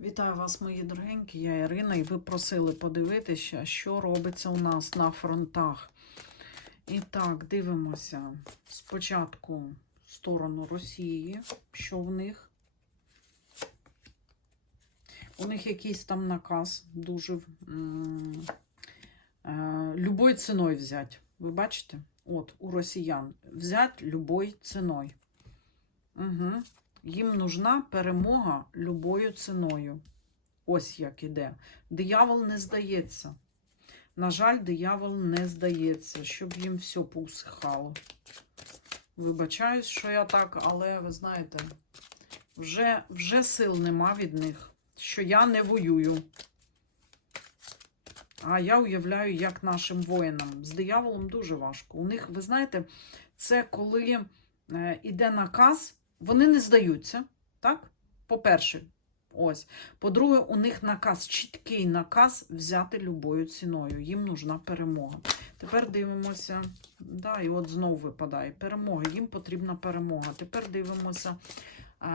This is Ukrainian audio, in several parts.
Вітаю вас, мої дорогенькі, я Ірина, і ви просили подивитися, що робиться у нас на фронтах. І так, дивимося спочатку сторону Росії, що в них. У них якийсь там наказ дуже е, любою ціною взяти. Ви бачите? От, у росіян взяти любою ціною. Угу. Їм нужна перемога любою ціною. Ось як іде. Диявол не здається. На жаль, диявол не здається, щоб їм все поусихало. Вибачаюсь, що я так, але ви знаєте, вже, вже сил нема від них, що я не воюю. А я уявляю, як нашим воїнам. З дияволом дуже важко. У них, ви знаєте, це коли е, іде наказ, вони не здаються. Так? По-перше, ось. По-друге, у них наказ, чіткий наказ взяти любою ціною. Їм нужна перемога. Тепер дивимося. Да, і от знову випадає перемога. Їм потрібна перемога. Тепер дивимося,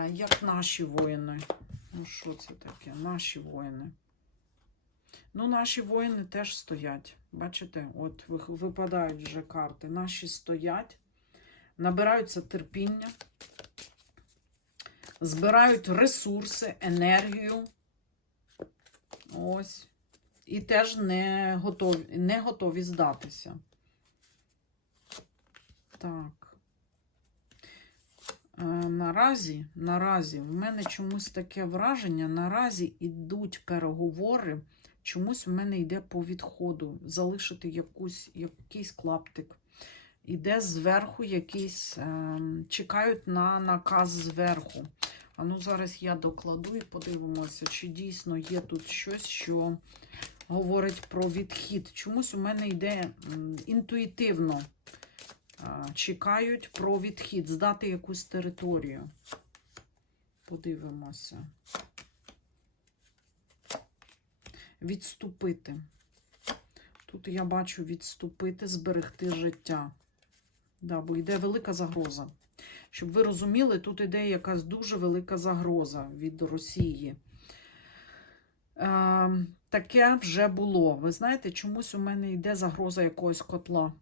як наші воїни. Ну, що це таке? Наші воїни. Ну, наші воїни теж стоять. Бачите, от випадають вже карти. Наші стоять, набираються терпіння, збирають ресурси, енергію. Ось. І теж не готові, не готові здатися. Так. Е, наразі, наразі, в мене чомусь таке враження, наразі йдуть переговори, чомусь в мене йде по відходу, залишити якусь, якийсь клаптик. Іде зверху якийсь, е, чекають на наказ зверху. А ну зараз я докладу і подивимося, чи дійсно є тут щось, що говорить про відхід. Чомусь у мене йде інтуїтивно. Чекають про відхід, здати якусь територію. Подивимося. Відступити. Тут я бачу відступити, зберегти життя. Да, бо йде велика загроза. Щоб ви розуміли, тут іде якась дуже велика загроза від Росії. Е, таке вже було. Ви знаєте, чомусь у мене йде загроза якогось котла.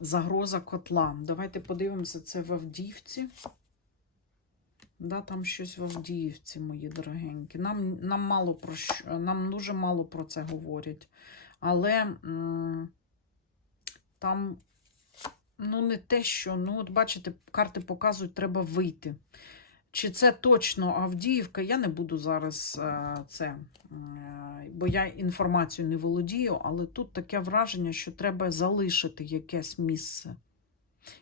Загроза котла. Давайте подивимося, це в Авдіївці. Да, там щось в Авдіївці, мої дорогенькі. Нам, нам, мало про що, нам дуже мало про це говорять. Але м, там Ну, не те, що, ну, от бачите, карти показують, треба вийти. Чи це точно Авдіївка? Я не буду зараз е, це, е, бо я інформацію не володію, але тут таке враження, що треба залишити якесь місце.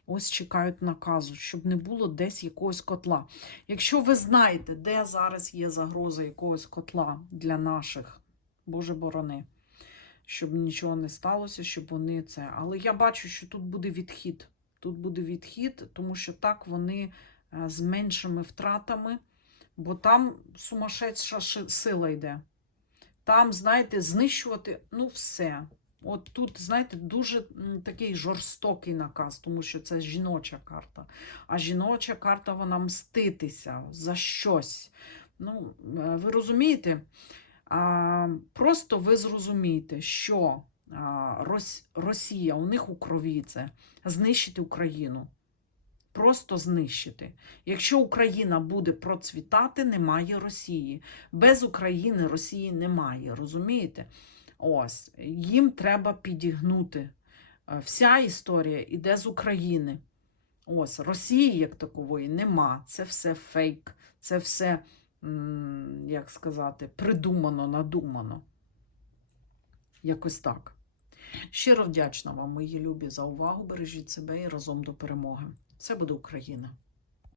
Ось чекають наказу, щоб не було десь якогось котла. Якщо ви знаєте, де зараз є загроза якогось котла для наших, Боже борони щоб нічого не сталося, щоб вони це. Але я бачу, що тут буде відхід. Тут буде відхід, тому що так вони е, з меншими втратами, бо там сумасшедша сила йде. Там, знаєте, знищувати ну все. От тут, знаєте, дуже такий жорстокий наказ, тому що це жіноча карта. А жіноча карта вона мститися за щось. Ну, е, ви розумієте? Просто ви зрозумієте, що Росія у них у крові це знищити Україну. Просто знищити. Якщо Україна буде процвітати, немає Росії. Без України Росії немає. Розумієте? Ось, їм треба підігнути. Е, Вся історія йде з України. Ось, Росії як такової нема. Це все фейк, це все як сказати, придумано, надумано. Якось так. Щиро вдячна вам, мої любі, за увагу. Бережіть себе і разом до перемоги. Це буде Україна.